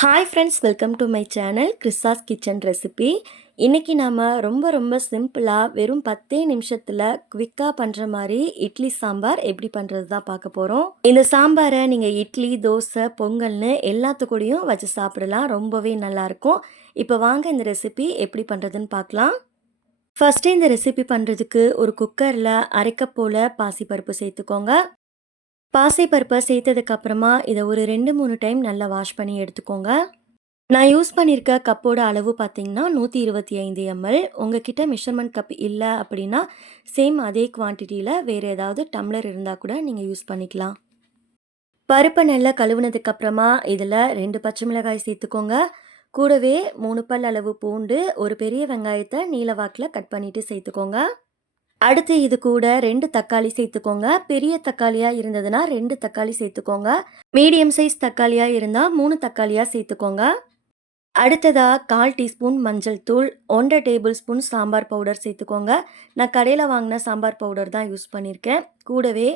Hi friends, welcome to my channel கிறிஸ்தாஸ் kitchen recipe. இன்றைக்கி நாம் ரொம்ப சிம்பிளாக வெறும் 10 நிமிஷத்தில் குவிக்காக பண்ணுற மாதிரி இட்லி சாம்பார் எப்படி பண்ணுறது தான் பார்க்க போகிறோம். இந்த சாம்பாரை நீங்கள் இட்லி, தோசை, பொங்கல்னு எல்லாத்துக்கூடையும் வச்சு சாப்பிடலாம். ரொம்பவே நல்லாயிருக்கும். இப்போ வாங்க இந்த ரெசிபி எப்படி பண்ணுறதுன்னு பார்க்கலாம். ஃபஸ்ட்டு இந்த ரெசிபி பண்ணுறதுக்கு ஒரு குக்கரில் அரை கப் போல் பாசிப்பருப்பு சேர்த்துக்கோங்க. பாசிப்பருப்பை சேர்த்ததுக்கப்புறமா இதை ஒரு 2-3 டைம் நல்லா வாஷ் பண்ணி எடுத்துக்கோங்க. நான் யூஸ் பண்ணியிருக்க கப்போட அளவு பார்த்தீங்கன்னா 125 ml. உங்ககிட்ட மெஷர்மெண்ட் கப் இல்லை அப்படின்னா சேம் அதே குவான்டிட்டியில் வேறு ஏதாவது டம்ளர் இருந்தால் கூட நீங்கள் யூஸ் பண்ணிக்கலாம். பருப்பை நல்லா கழுவுனதுக்கப்புறமா இதில் 2 பச்சை மிளகாய் சேர்த்துக்கோங்க. கூடவே 3 பல் அளவு பூண்டு, ஒரு பெரிய வெங்காயத்தை நீல வாக்கில் கட் பண்ணிவிட்டு சேர்த்துக்கோங்க. அடுத்து இது கூட 2 தக்காளி சேர்த்துக்கோங்க. பெரிய தக்காளியாக இருந்ததுன்னா 2 தக்காளி சேர்த்துக்கோங்க. மீடியம் சைஸ் தக்காளியாக இருந்தால் 3 தக்காளியாக சேர்த்துக்கோங்க. அடுத்ததாக 1/4 டீஸ்பூன் மஞ்சள் தூள், 1 டேபிள் ஸ்பூன் சாம்பார் பவுடர் சேர்த்துக்கோங்க. நான் கடையில் வாங்கின சாம்பார் பவுடர் தான் யூஸ் பண்ணியிருக்கேன். கூடவே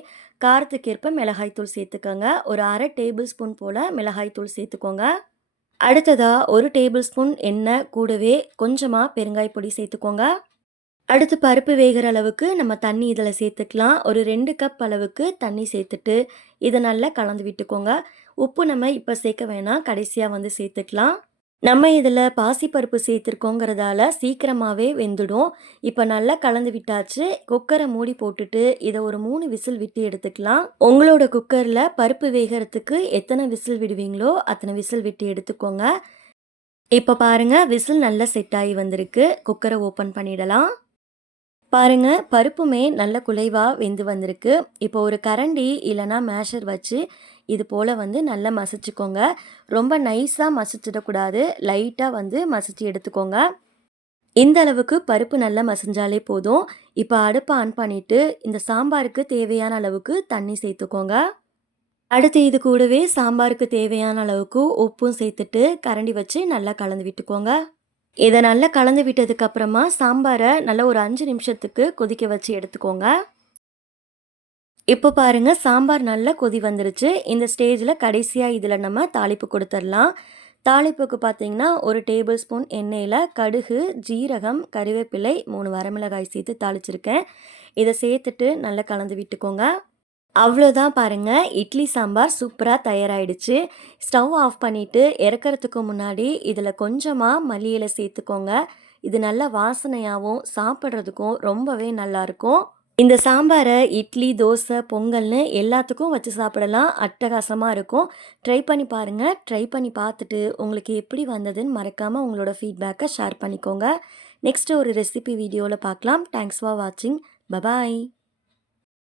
காரத்துக்கேற்ப மிளகாய்த்தூள் சேர்த்துக்கோங்க. ஒரு 1/2 டேபிள் ஸ்பூன் போல் மிளகாய்த்தூள் சேர்த்துக்கோங்க. அடுத்ததாக 1 டேபிள் ஸ்பூன் எண்ணெய், கூடவே கொஞ்சமாக பெருங்காய் பொடி சேர்த்துக்கோங்க. அடுத்து பருப்பு வேகிற அளவுக்கு நம்ம தண்ணி இதில் சேர்த்துக்கலாம். ஒரு 2 கப் அளவுக்கு தண்ணி சேர்த்துட்டு இதை நல்லா கலந்து விட்டுக்கோங்க. உப்பு நம்ம இப்போ சேர்க்க வேணாம், கடைசியாக வந்து சேர்த்துக்கலாம். நம்ம இதில் பாசிப்பருப்பு சேர்த்துருக்கோங்கிறதால சீக்கிரமாகவே வெந்துடும். இப்போ நல்லா கலந்து விட்டாச்சு. குக்கரை மூடி போட்டுட்டு இதை ஒரு 3 விசில் விட்டு எடுத்துக்கலாம். உங்களோட குக்கரில் பருப்பு வேகிறதுக்கு எத்தனை விசில் விடுவீங்களோ அத்தனை விசில் விட்டு எடுத்துக்கோங்க. இப்போ பாருங்கள், விசில் நல்லா செட் ஆகி வந்திருக்கு. குக்கரை ஓப்பன் பண்ணிடலாம். பாருங்கள், பருப்புமே நல்ல குலைவாக வெந்து வந்திருக்கு. இப்போ ஒரு கரண்டி இல்லைனா மேஷர் வச்சு இது போல் வந்து நல்லா மசிச்சுக்கோங்க. ரொம்ப நைஸாக மசிச்சிடக்கூடாது, லைட்டாக வந்து மசிச்சு எடுத்துக்கோங்க. இந்த அளவுக்கு பருப்பு நல்லா மசிஞ்சாலே போதும். இப்போ அடுப்பை ஆன் பண்ணிவிட்டு இந்த சாம்பாருக்கு தேவையான அளவுக்கு தண்ணி சேர்த்துக்கோங்க. அடுத்து இது கூடவே சாம்பாருக்கு தேவையான அளவுக்கு உப்பும் சேர்த்துட்டு கரண்டி வச்சு நல்லா கலந்து விட்டுக்கோங்க. இதை நல்லா கலந்து விட்டதுக்கப்புறமா சாம்பாரை நல்லா ஒரு 5 நிமிஷத்துக்கு கொதிக்க வச்சு எடுத்துக்கோங்க. இப்போ பாருங்கள், சாம்பார் நல்லா கொதி வந்துருச்சு. இந்த ஸ்டேஜில் கடைசியாக இதில் நம்ம தாளிப்பு கொடுத்துடலாம். தாளிப்புக்கு பார்த்தீங்கன்னா ஒரு டேபிள் ஸ்பூன் எண்ணெயில் கடுகு, ஜீரகம், கறிவேப்பிலை, 3 வரமிளகாய் சேர்த்து தாளிச்சிருக்கேன். இதை சேர்த்துட்டு நல்லா கலந்து விட்டுக்கோங்க. அவ்வளோதான் பாருங்கள், இட்லி சாம்பார் சூப்பராக தயாராகிடுச்சு. ஸ்டவ் ஆஃப் பண்ணிவிட்டு இறக்கிறதுக்கு முன்னாடி இதில் கொஞ்சமாக மல்லி இலை சேர்த்துக்கோங்க. இது நல்ல வாசனையாகவும் சாப்பிட்றதுக்கும் ரொம்பவே நல்லாயிருக்கும். இந்த சாம்பாரை இட்லி, தோசை, பொங்கல்னு எல்லாத்துக்கும் வச்சு சாப்பிடலாம். அட்டகாசமாக இருக்கும். ட்ரை பண்ணி பாருங்கள். ட்ரை பண்ணி பார்த்துட்டு உங்களுக்கு எப்படி வந்ததுன்னு மறக்காமல் உங்களோட ஃபீட்பேக்கை ஷேர் பண்ணிக்கோங்க. நெக்ஸ்ட்டு ஒரு ரெசிபி வீடியோவில் பார்க்கலாம். தேங்க்ஸ் ஃபார் வாட்சிங். பபாய்.